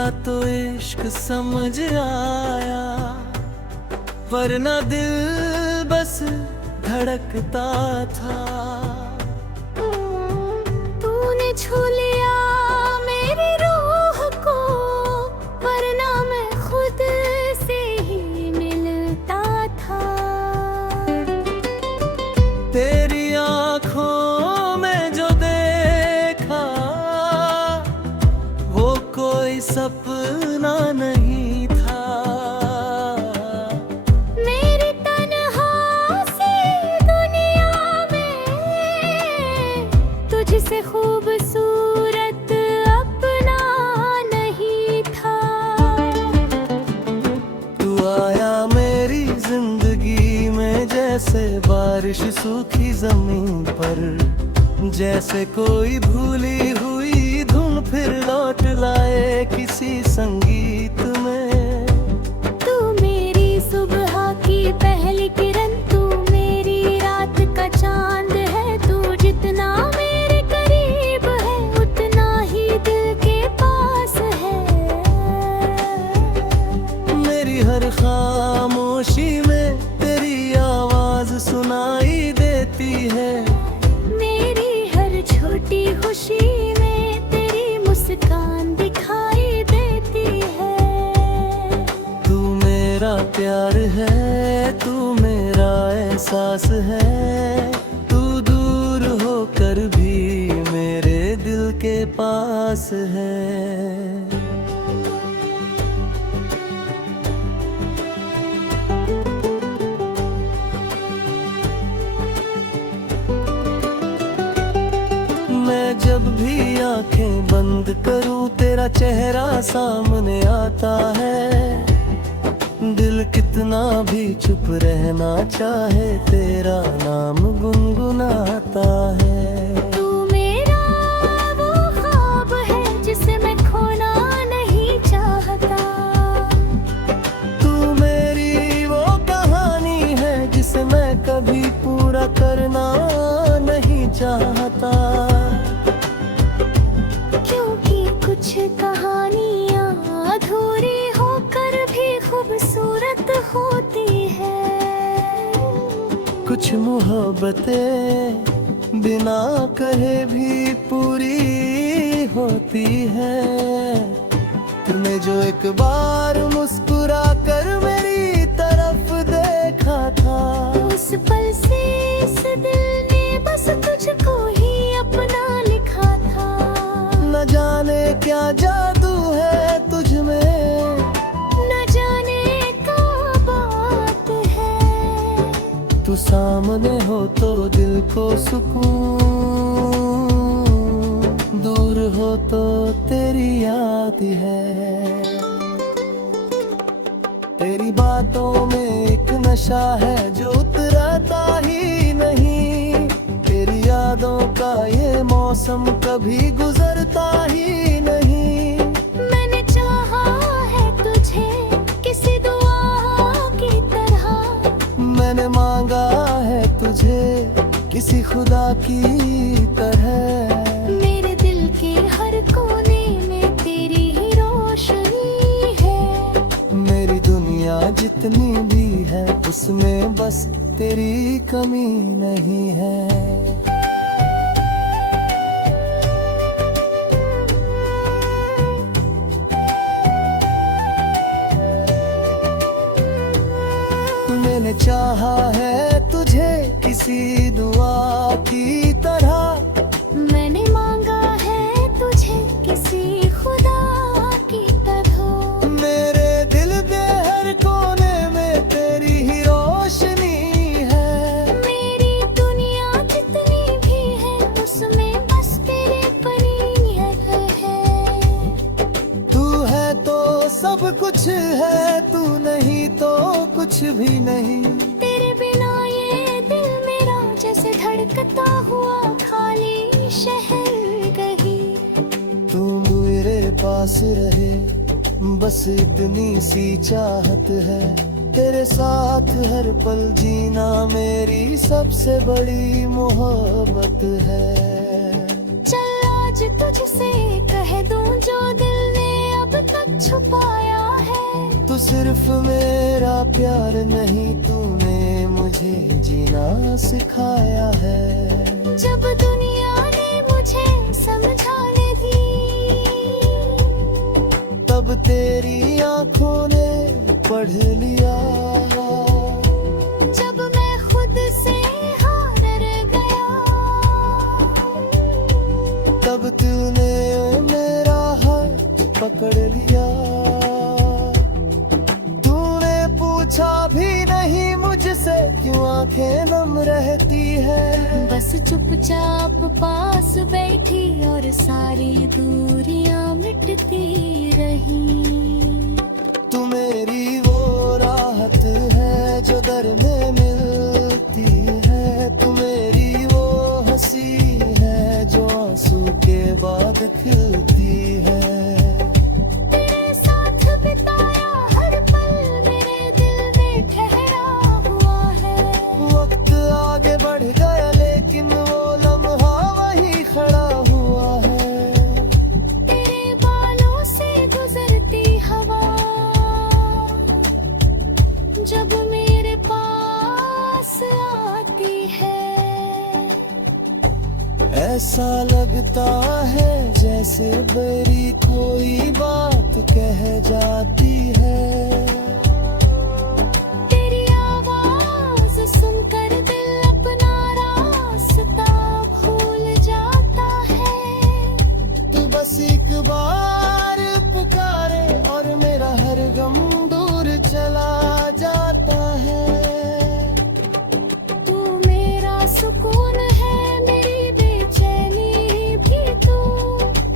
लगा तो इश्क समझ आया, वरना दिल बस धड़कता था। तूने छू लिया मेरी रूह को, वरना मैं खुद से ही मिलता था। तेरी आँखों में जो देखा वो कोई सपना नहीं था। मेरी तन्हासी दुनिया में तुझसे खूबसूरत अपना नहीं था। तू आया मेरी जिंदगी में जैसे बारिश सूखी जमीन पर, जैसे कोई भूली हुई धुन फिर लौट लाए किसी संगीत में। तू मेरी सुबह की पहली किरण, तू मेरी रात का चांद है। तू जितना मेरे करीब है उतना ही दिल के पास है। मेरी हर खामोशी में तेरी आवाज सुनाई देती है। मेरी हर छोटी खुशी में तेरी मुस्कान दिखाई देती है। तू मेरा प्यार है, तू मेरा एहसास है। तू दूर होकर भी मेरे दिल के पास है। मैं जब भी आंखें बंद करूं तेरा चेहरा सामने आता है। दिल कितना भी चुप रहना चाहे तेरा नाम गुनगुनाता है। तू मेरा वो ख्वाब है जिसे मैं खोना नहीं चाहता। तू मेरी वो कहानी है जिसे मैं कभी पूरा करना नहीं चाहता। क्योंकि कुछ कहानियाँ अधूरी होकर भी खूबसूरत होती है। कुछ मोहब्बतें बिना कहे भी पूरी होती है। तूने जो एक बार मुस्कुरा कर मेरी तरफ देखा था, उस पल से इस दिल ने बस तुझको ही अपना लिखा था। न जाने क्या जादू है तुझ में, न जाने क्या बात है। तू सामने हो तो दिल को सुकून, दूर हो तो तेरी याद है। तेरी बातों में एक नशा है जो उतरता ही नहीं। तेरी यादों का ये मौसम कभी गुजरता ही नहीं। मैंने चाहा है तुझे किसी दुआ की तरह। मैंने मांगा है तुझे किसी खुदा की तरह। मेरे दिल के हर कोने में तेरी ही रोशनी है। मेरी दुनिया जितनी भी है उसमें बस तेरी कमी नहीं है। मैंने चाहा है तुझे किसी दुआ की तरह। मैंने मांगा है तुझे किसी खुदा की तरह। मेरे दिल के हर कोने में तेरी ही रोशनी है। मेरी दुनिया जितनी भी है उसमें बस तेरे पनीयत है। तू है तो सब कुछ है, तू नहीं तो कुछ भी नहीं। तेरे बिना ये दिल मेरा जैसे धड़कता हुआ खाली शहर गही। तू मेरे पास रहे बस इतनी सी चाहत है। तेरे साथ हर पल जीना मेरी सबसे बड़ी मोहब्बत है। चल आज तुझसे कह दूं जो दिल ने अब तक पाया है। तू सिर्फ मेरा प्यार नहीं, तूने मुझे जीना सिखाया है। जब दुनिया ने मुझे समझाने दी, तब तेरी आंखों ने पढ़ लिया। जब मैं खुद से हार गया, तब तूने मेरा हाथ पकड़ लिया। तूने पूछा भी नहीं मुझसे क्यों आंखें नम रहती है। बस चुपचाप पास बैठी और सारी दूरियां मिटती रही। तू मेरी वो राहत है जो दर में मिलती है। तू मेरी वो हंसी है जो आंसू के बाद खिलती है। तेरे साथ बिताया हर पल मेरे दिल में ठहरा हुआ है। वक्त आगे बढ़ गया लेकिन वो लम्हा वहीं खड़ा हुआ है। तेरे बालों से गुजरती हवा जब मेरे पास आती है, ऐसा लगता है जैसे बड़ी कोई बात कह जाती है। तेरी आवाज सुनकर दिल अपना रास्ता भूल जाता है। तू बस एक बार पुकारे और मेरा हर गम दूर चला जाता है। तू मेरा सुकून है, मेरी बेचैनी भी तू।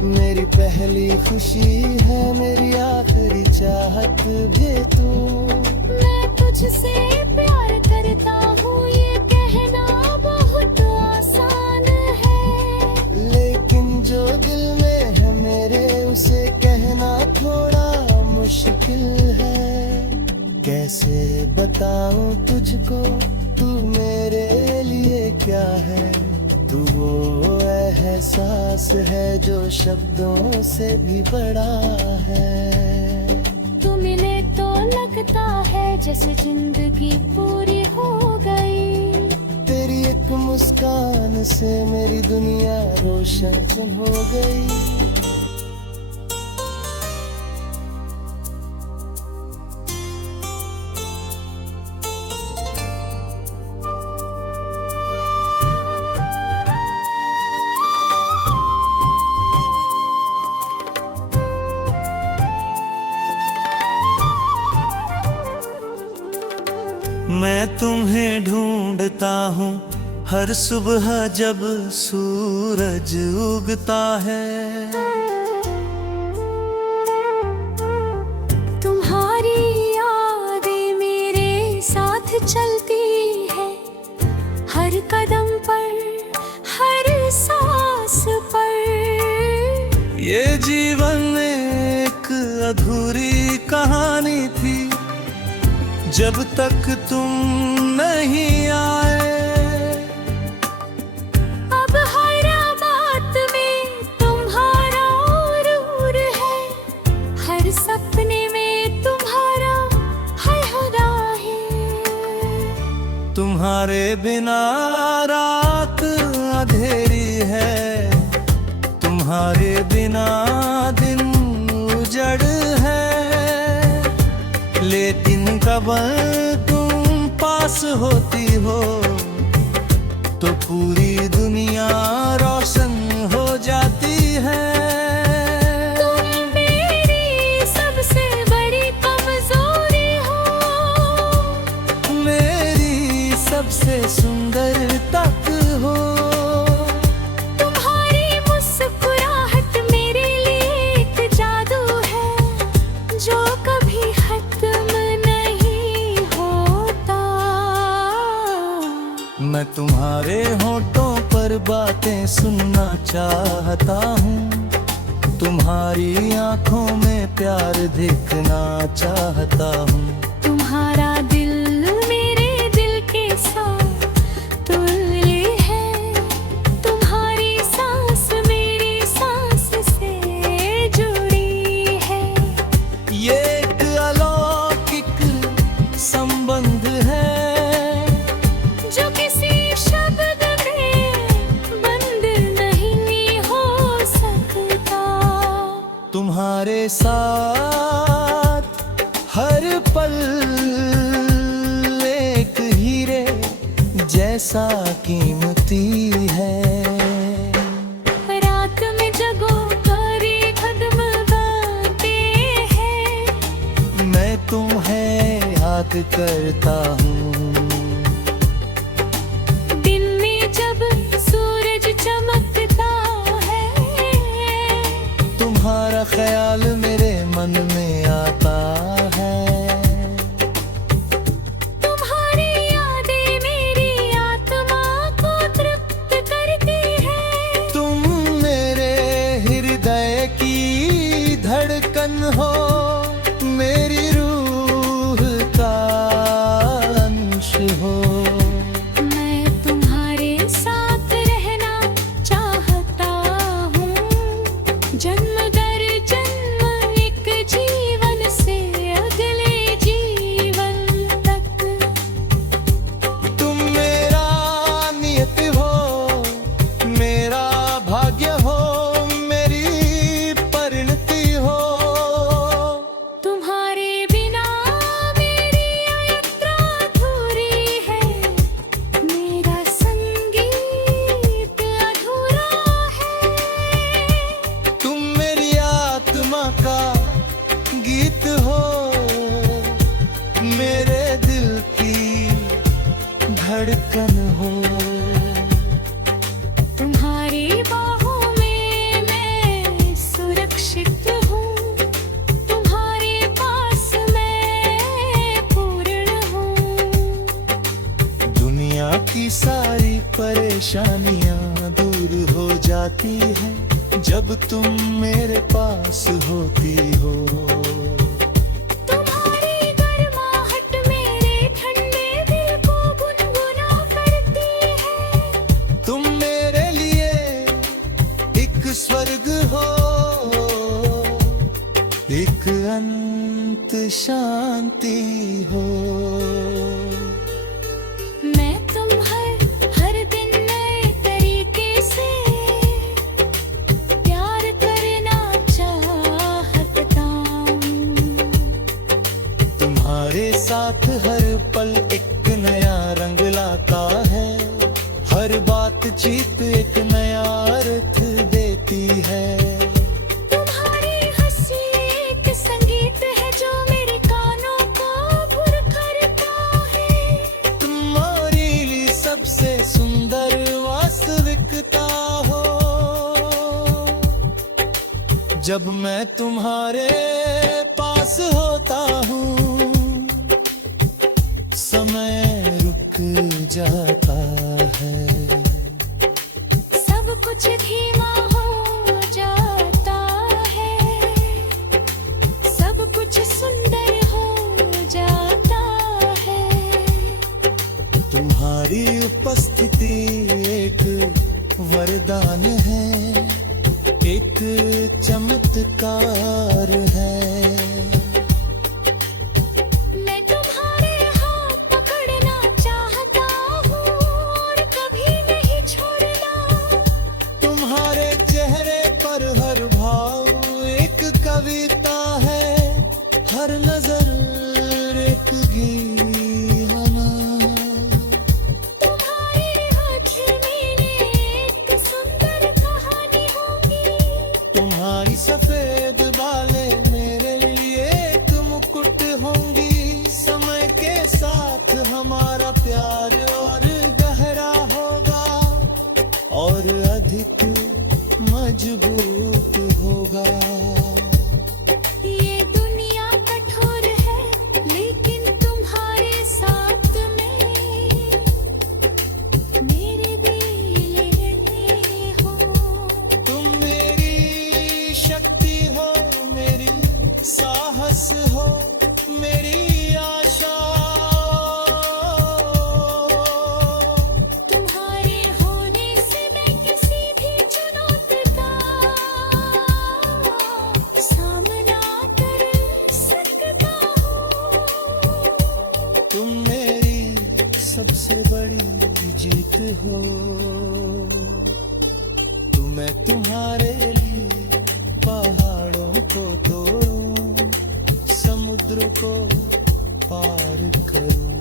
मेरी पहली खुशी है, मेरी आखिरी चाहत भी तू। मैं तुझसे प्यार करता हूँ ये कहना बहुत आसान है। लेकिन जो दिल में है मेरे उसे कहना थोड़ा मुश्किल है। कैसे बताऊं तुझको तू मेरे लिए क्या है। तू वो एहसास है जो शब्दों से भी बड़ा है। तू मिले तो लगता है जैसे जिंदगी पूरी हो गई। तेरी एक मुस्कान से मेरी दुनिया रोशन हो गई। मैं तुम्हें ढूंढता हूँ हर सुबह जब सूरज उगता है। तुम्हारी यादें मेरे साथ चलती है, हर कदम पर हर सांस पर। ये जीवन एक अधूरी कहानी थी जब तक तुम नहीं आए। अब हर बात में तुम्हारा रूर है, हर सपने में तुम्हारा हरा है। तुम्हारे बिना रात अंधेरी है, तुम्हारे बिना दिन उजड़ है। लेकिन कब तुम पास होती हो तो पूरी दुनिया रोशन हो जाती है। तुम मेरी सबसे बड़ी कमजोरी हो, मेरी सबसे सुंदर तक हो। तुम्हारी मुस्कुराहट मेरे लिए एक जादू है जो कभी खत्म नहीं होता। मैं तुम्हारे होठों पर बातें सुनना चाहता हूँ, तुम्हारी आंखों में प्यार देखना चाहता हूँ। तुम्हारा दिल मेरे दिल के साथ तुल्य है, तुम्हारी सांस मेरी सांस से जुड़ी है। पैसा कीमती है। रात में जगो करे कदम गाते हैं, मैं तुम्हें याद करता हूँ। दिन में जब सूरज चमकता है, तुम्हारा ख्याल मेरे मन में आता है। तुम्हारी यादें मेरी आत्मा को तृप्त करती है। तुम मेरे हृदय की धड़कन हो, मेरी रूह का अंश हो। मैं तुम्हारे साथ रहना चाहता हूँ, जन्म दर जन्म एक जीवन से अगले जीवन तक। तुम मेरा नियत हो, मेरा भाग्य हो, मेरी परिणति हो। तुम्हारे बिना मेरी यात्रा अधूरी है, मेरा संगीत अधूरा है। तुम मेरी आत्मा का गीत हो, मेरे दिल की धड़कन हो। तुम्हारी बाहों में मैं सुरक्षित हूँ, तुम्हारे पास मैं पूर्ण हूँ। दुनिया की सारी परेशानियां दूर हो जाती हैं जब तुम मेरे पास होती हो। तुम्हारी गर्माहट मेरे ठंडे दिल को गुनगुना करती है। तुम मेरे लिए एक स्वर्ग हो, एक अंत शांति हो। मैं तुम हर दिन नए तरीके से प्यार करना चाहता हूँ। तुम्हारे साथ हर पल एक नया रंग लाता है, हर बातचीत एक नया अर्थ देती है। तुम्हारी हंसी एक संगीत है जो मेरे कानों को भुर करता है। तुम्हारी सबसे सुंदर वास्तविकता हो। जब मैं तुम्हारे पास होता हूँ, समय रुक जाता है। सब कुछ धीमा हो जाता है, सब कुछ सुंदर हो जाता है। तुम्हारी उपस्थिति एक वरदान है, एक चमत्कार है। मैं तुम्हारे हाथ पकड़ना चाहता हूँ और कभी नहीं छोड़ना। तुम्हारे चेहरे पर हर भाव एक कविता है, हर नजर एक गीत। तुम्हारी आँखें मेरे एक सुंदर कहानी होगी। तुम्हारी सफेद बालें मेरे लिए एक मुकुट होंगी। समय के साथ हमारा प्यार और गहरा होगा और अधिक मजबूत होगा। ये दुनिया कठोर है लेकिन तुम्हारे साथ में मेरे दिल हो। तुम मेरी शक्ति हो, मेरी साहस हो, मेरी आशा। तुम्हारे होने से मैं किसी भी चुनौती का सामना कर सकता हूँ। तुम मेरी सबसे बड़ी जीत हो। मैं तुम्हारे लिए पहाड़ों को तोड़ूं, समुद्र को पार करूं।